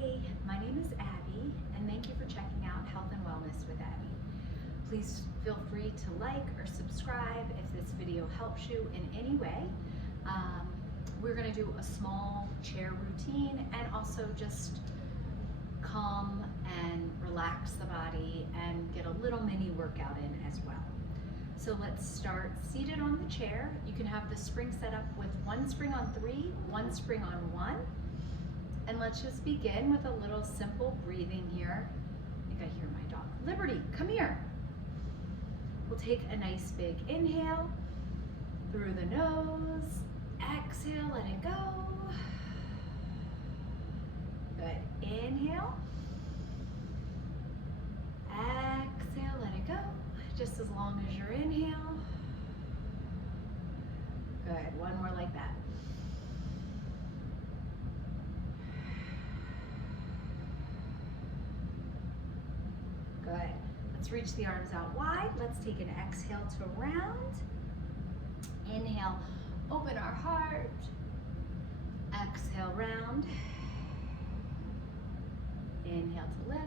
Hey, my name is Abby, and thank you for checking out Health and Wellness with Abby. Please feel free to like or subscribe if this video helps you in any way. We're going to do a small chair routine and also just calm and relax the body and get a little mini workout in as well. So let's start seated on the chair. You can have the spring set up with one spring on 3, one spring on 1. And let's just begin with a little simple breathing here. I think I hear my dog. Liberty, come here. We'll take a nice big inhale through the nose. Exhale, let it go. Good. Inhale. Exhale, let it go. Just as long as your inhale. Good. One more like that. Good. Let's reach the arms out wide. Let's take an exhale to round. Inhale, open our heart. Exhale, round. Inhale to lift.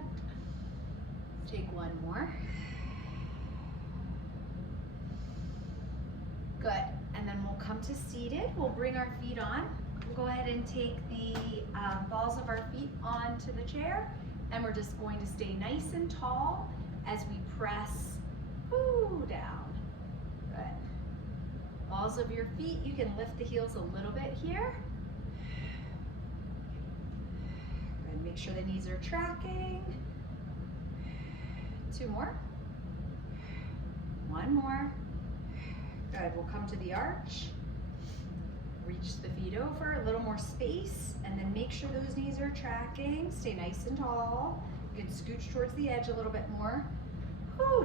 Let's take one more. Good. And then we'll come to seated. We'll bring our feet on. We'll go ahead and take the balls of our feet onto the chair. And we're just going to stay nice and tall as we press down. Good. Balls of your feet, you can lift the heels a little bit here. Good. Make sure the knees are tracking. 2 more. 1 more. Good. We'll come to the arch. Reach the feet over, a little more space, and then make sure those knees are tracking. Stay nice and tall. You can scooch towards the edge a little bit more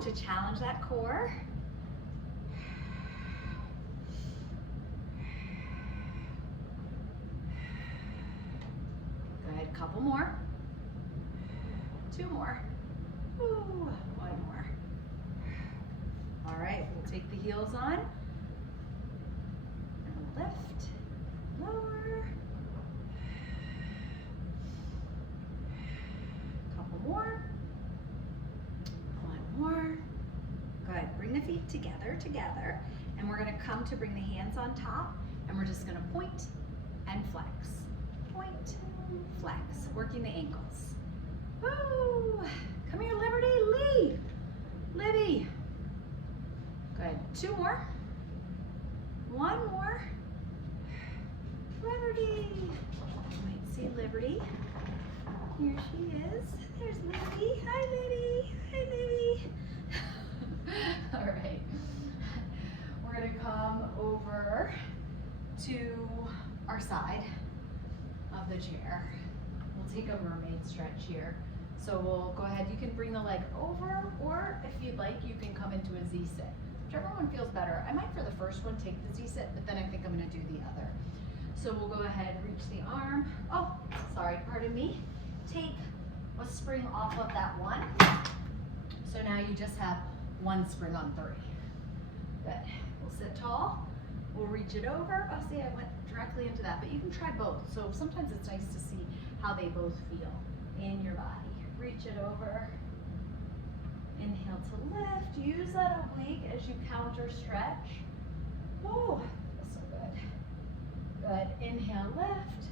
to challenge that core. Good, couple more. 2 more. 1 more. All right, we'll take the heels on. Lift, lower, couple more, 1 more. Good, bring the feet together, and we're gonna come to bring the hands on top, and we're just gonna point and flex, flex, working the ankles. Woo! Come here, Liberty, Libby. Good, 2 more, 1 more. Liberty. You might see Liberty. Here she is. There's Libby. Hi, Libby. Hi, Libby. All right. We're going to come over to our side of the chair. We'll take a mermaid stretch here. So we'll go ahead. You can bring the leg over, or if you'd like, you can come into a Z-sit. Whichever one feels better. I might for the first one take the Z-sit, but then I think I'm going to do the other. So we'll go ahead, reach the arm. Oh, sorry, pardon me. Take a spring off of that 1. So now you just have 1 spring on 3. Good. We'll sit tall. We'll reach it over. Oh, see, I went directly into that, but you can try both. So sometimes it's nice to see how they both feel in your body. Reach it over. Inhale to lift. Use that oblique as you counter stretch. Whoa, feels so good. Good. Inhale, lift.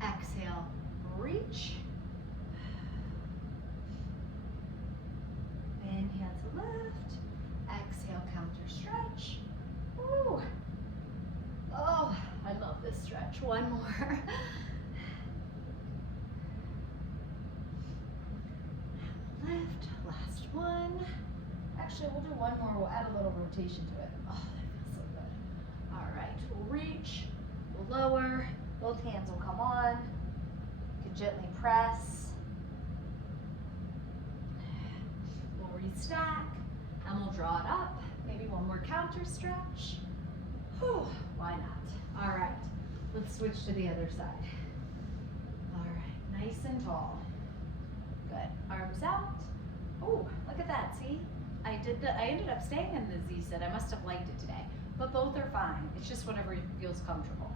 Exhale, reach. Inhale to lift. Exhale, counter stretch. Woo. Oh, I love this stretch. 1 more. Lift. Last one. Actually, we'll do 1 more. We'll add a little rotation to it. Oh, that feels so good. All right. We'll reach. We'll lower. Both hands will come on. You can gently press. We'll restack. And we'll draw it up. Maybe 1 more counter stretch. Whew, why not? All right. Let's switch to the other side. All right. Nice and tall. Good. Arms out. Oh, look at that, see? I ended up staying in the Z-sit. I must have liked it today. But both are fine. It's just whatever feels comfortable.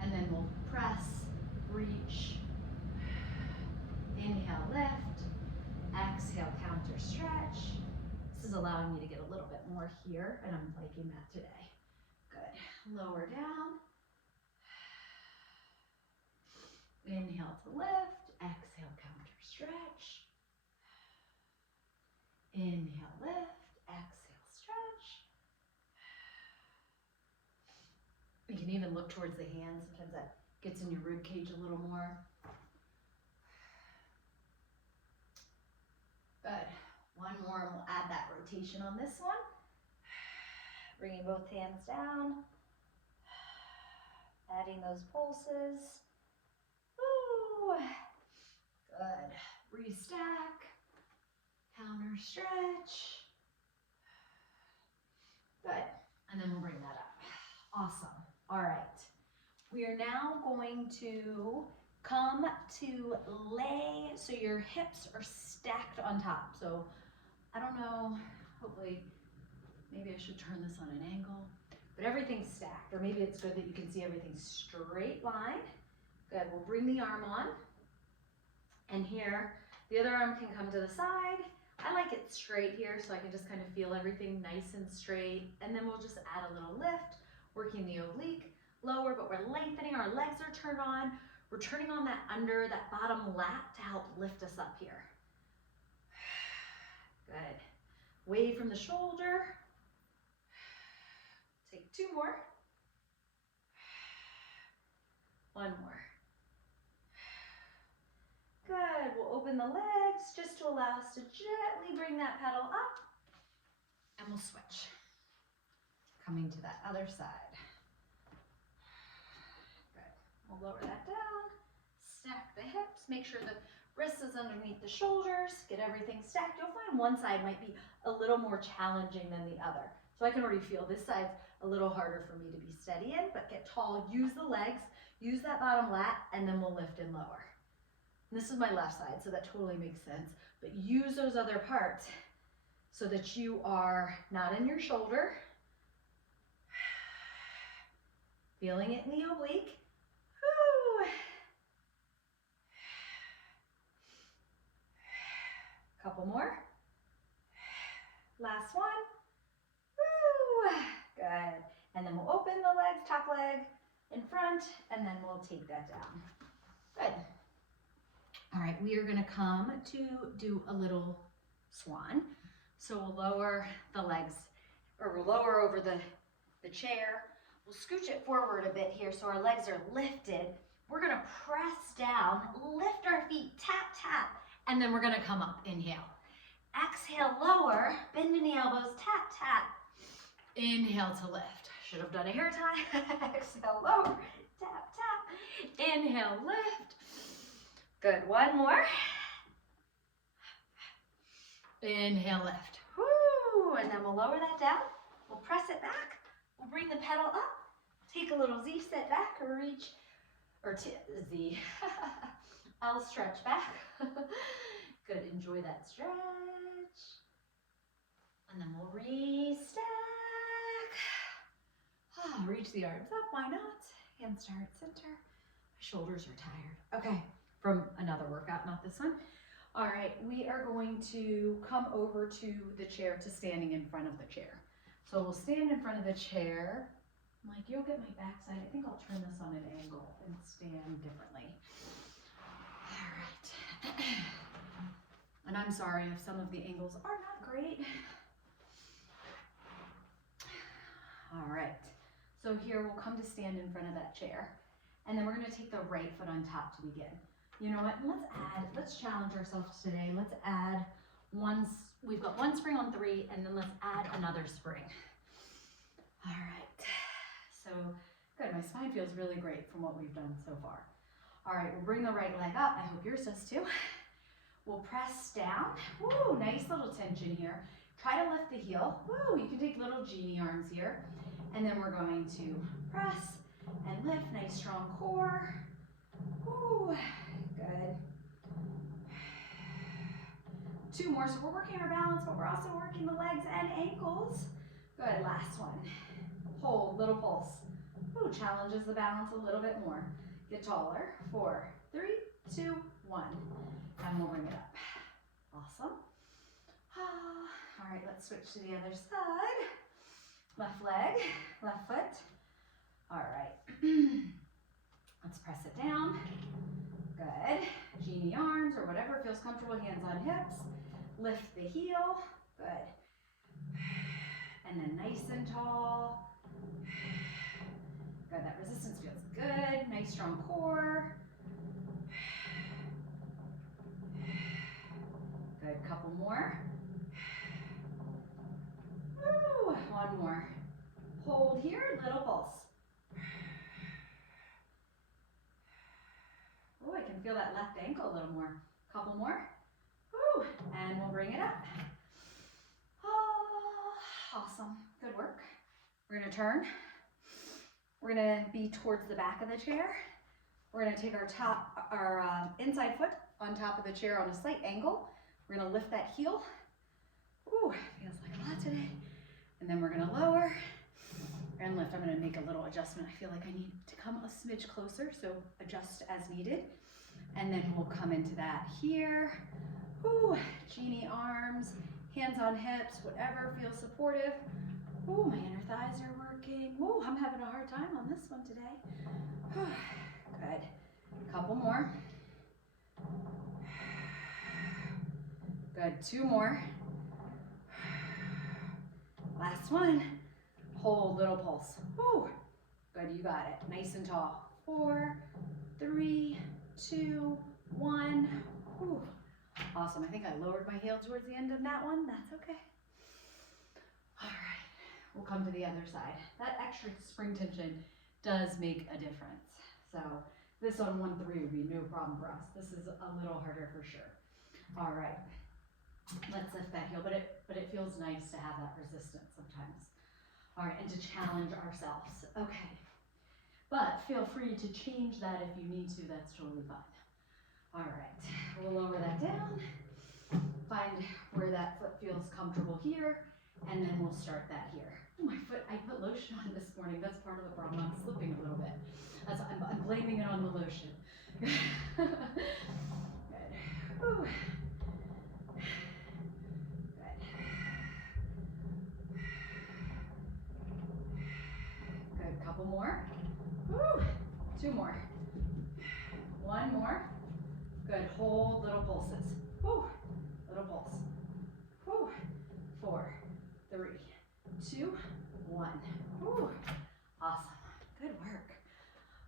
And then we'll press, reach, counter stretch. This is allowing me to get a little bit more here, and I'm liking that today. Good. Lower down. Inhale to lift. Exhale, counter stretch. Inhale, lift. Exhale, stretch. You can even look towards the hands. Sometimes that gets in your rib cage a little more. Good. One more and we'll add that rotation on this one. Bringing both hands down. Adding those pulses. Ooh. Good. Restack. Counter stretch. Good. And then we'll bring that up. Awesome. All right. We are now going to come to lay, so your hips are stacked on top. So I don't know, hopefully, maybe I should turn this on an angle, but everything's stacked, or maybe it's good that you can see everything straight line. Good, we'll bring the arm on, and here, the other arm can come to the side. I like it straight here, so I can just kind of feel everything nice and straight, and then we'll just add a little lift, working the oblique, lower, but we're lengthening, our legs are turned on, we're turning on that bottom lat to help lift us up here. Good. Away from the shoulder. Take two more. One more. Good. We'll open the legs just to allow us to gently bring that pedal up. And we'll switch. Coming to that other side. Good. We'll lower that down. Stack the hips. Make sure the wrist is underneath the shoulders. Get everything stacked. You'll find one side might be a little more challenging than the other. So I can already feel this side's a little harder for me to be steady in, but get tall, use the legs, use that bottom lat, and then we'll lift and lower. And this is my left side, so that totally makes sense. But use those other parts so that you are not in your shoulder. Feeling it in the oblique. Woo. Couple more. Last one. Woo. Good. And then we'll open the legs, top leg in front, and then we'll take that down. Good. All right, we are gonna come to do a little swan. So we'll lower the legs, or we'll lower over the chair. We'll scooch it forward a bit here so our legs are lifted. We're gonna press down, lift our feet, tap, tap, and then we're gonna come up, inhale. Exhale, lower, bend in the elbows, tap, tap. Inhale to lift. Should have done a hair tie. Exhale, lower, tap, tap. Inhale, lift. Good, one more. Inhale, lift. Woo, and then we'll lower that down. We'll press it back. We'll bring the pedal up. Take a little Z step back or reach, or Z. I'll stretch back. Good, enjoy that stretch. And then we'll restack. Reach the arms up, why not? Hands to heart center. My shoulders are tired. Okay, from another workout, not this one. All right, we are going to come over to the chair, to standing in front of the chair. So we'll stand in front of the chair. Mike, you'll get my backside. I think I'll turn this on an angle and stand differently. All right. And I'm sorry if some of the angles are not great. All right. So here we'll come to stand in front of that chair. And then we're going to take the right foot on top to begin. You know what? Let's challenge ourselves today. Let's add we've got one spring on 3, and then let's add another spring. All right. So good. My spine feels really great from what we've done so far. All right, we'll bring the right leg up. I hope yours does too. We'll press down. Woo, nice little tension here. Try to lift the heel. Woo, you can take little genie arms here. And then we're going to press and lift. Nice strong core. Woo, good. 2 more. So we're working our balance, but we're also working the legs and ankles. Good, last one. Hold, little pulse. Ooh, challenges the balance a little bit more. Get taller. 4, 3, 2, 1. And we'll bring it up. Awesome. right, let's switch to the other side. Left leg, left foot. All right. Let's press it down. Good. Genie arms or whatever feels comfortable, hands on hips. Lift the heel. Good. And then nice and tall. Good, that resistance feels good. Nice strong core. Good, couple more. Woo, one more. Hold here, little pulse. Oh, I can feel that left ankle a little more. Couple more. Woo, and we'll bring it up. Oh, awesome, good work. We're gonna turn. We're gonna be towards the back of the chair. We're gonna take our inside foot on top of the chair on a slight angle. We're gonna lift that heel. Ooh, feels like a lot today. And then we're gonna lower and lift. I'm gonna make a little adjustment. I feel like I need to come a smidge closer, so adjust as needed. And then we'll come into that here. Ooh, genie arms, hands on hips, whatever feels supportive. Ooh, my inner thighs are working. Ooh, I'm having a hard time on this one today. Good. Couple more. Good. Two more. Last one. Hold, little pulse. Woo. Good, you got it. Nice and tall. 4, 3, 2, 1. Woo. Awesome. I think I lowered my heel towards the end of that one. That's okay. All right. We'll come to the other side. That extra spring tension does make a difference. So this on 1-3 would be no problem for us. This is a little harder for sure. All right. Let's lift that heel, but it feels nice to have that resistance sometimes. All right, and to challenge ourselves. Okay, but feel free to change that if you need to. That's totally fine. All right, we'll lower that down. Find where that foot feels comfortable here, and then we'll start that here. Oh, my foot, I put lotion on this morning. That's part of the problem. I'm slipping a little bit. I'm blaming it on the lotion. Good. Whew. Good, couple more. Woo. 2 more. 1 more. Good, hold little pulses. Woo. Little pulse. Woo. 4, 3, 2, 1. Woo. Awesome, good work.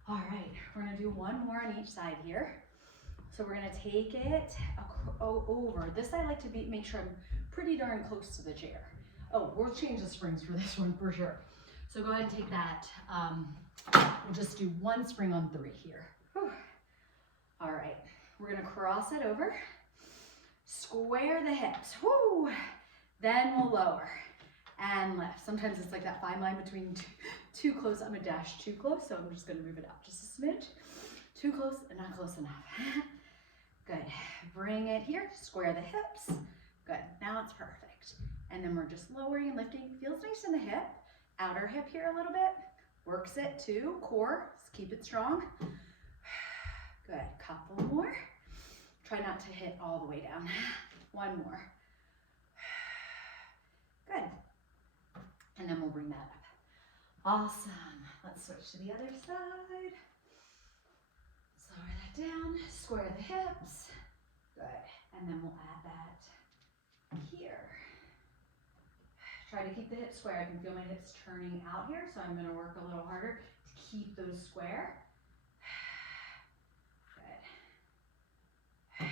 All right, we're gonna do 1 more on each side here. So we're gonna take it over. This I like to make sure I'm pretty darn close to the chair. Oh, we'll change the springs for this one for sure. So go ahead and take that. We'll just do 1 spring on 3 here. Whew. All right, we're gonna cross it over, square the hips. Woo. Then we'll lower and lift. Sometimes it's like that fine line between too close. I'm gonna dash too close, so I'm just gonna move it up just a smidge. Too close and not close enough. Good, bring it here, square the hips. Good, now it's perfect. And then we're just lowering and lifting. Feels nice in the hip. Outer hip here a little bit. Works it too, core, just keep it strong. Good, couple more. Try not to hit all the way down. 1 more. Good. And then we'll bring that up. Awesome. Let's switch to the other side. Lower that down, square the hips. Good. And then we'll add that here. Try to keep the hips square. I can feel my hips turning out here, so I'm going to work a little harder to keep those square. Good.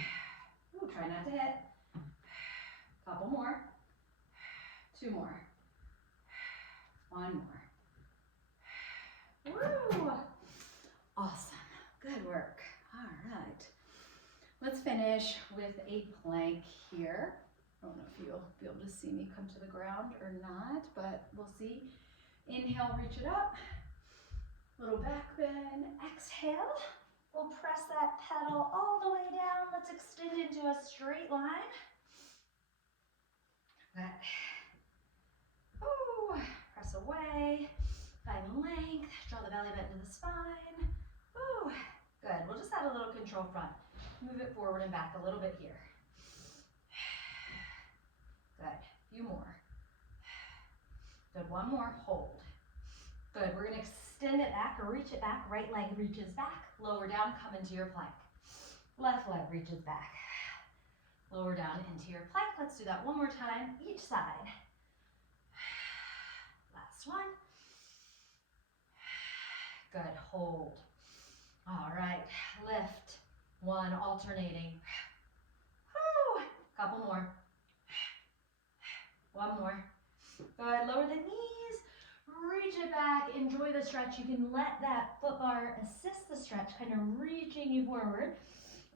Ooh, try not to hit. Couple more. 2 more. 1 more. Woo! Awesome. Good work. All right. Let's finish with a plank here. I don't know if you'll be able to see me come to the ground or not, but we'll see. Inhale, reach it up. Little back bend. Exhale. We'll press that pedal all the way down. Let's extend into a straight line. Good. Ooh. Press away. Find length. Draw the belly button to the spine. Ooh. Good. We'll just add a little control front. Move it forward and back a little bit here. Good. few more. Good, one more, hold. Good, we're gonna extend it back or reach it back. Right leg reaches back, lower down, come into your plank. Left leg reaches back, lower down into your plank. Let's do that one more time, each side. Last one. Good, hold. All right, lift. One, alternating. Woo. Couple more. One more. Good, lower the knees, reach it back, enjoy the stretch. You can let that foot bar assist the stretch, kind of reaching you forward.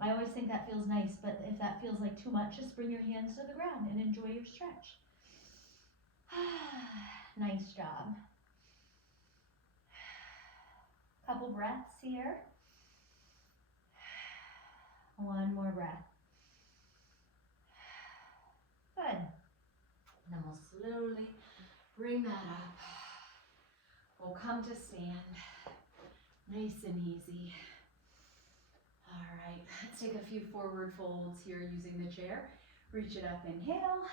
I always think that feels nice, but if that feels like too much, just bring your hands to the ground and enjoy your stretch. Nice job. Couple breaths here. One more breath. Good. And then we'll slowly bring that up. We'll come to stand. Nice and easy. All right, let's take a few forward folds here using the chair. Reach it up, inhale.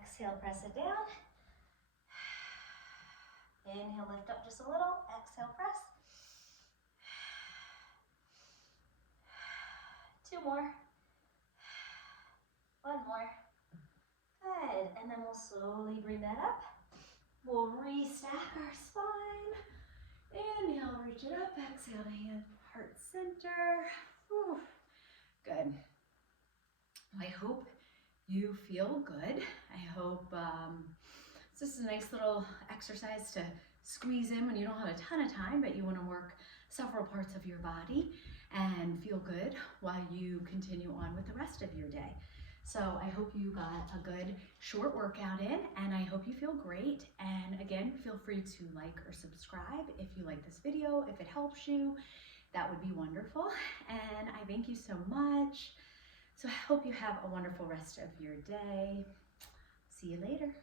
Exhale, press it down. Inhale, lift up just a little. Exhale, press. Two more. One more. Good, and then we'll slowly bring that up. We'll restack our spine. Inhale, reach it up. Exhale to hand, heart center. Whew. Good. I hope you feel good. I hope it's just a nice little exercise to squeeze in when you don't have a ton of time, but you want to work several parts of your body and feel good while you continue on with the rest of your day. So I hope you got a good short workout in, and I hope you feel great. And again, feel free to like or subscribe if you like this video, if it helps you, that would be wonderful. And I thank you so much. So I hope you have a wonderful rest of your day. See you later.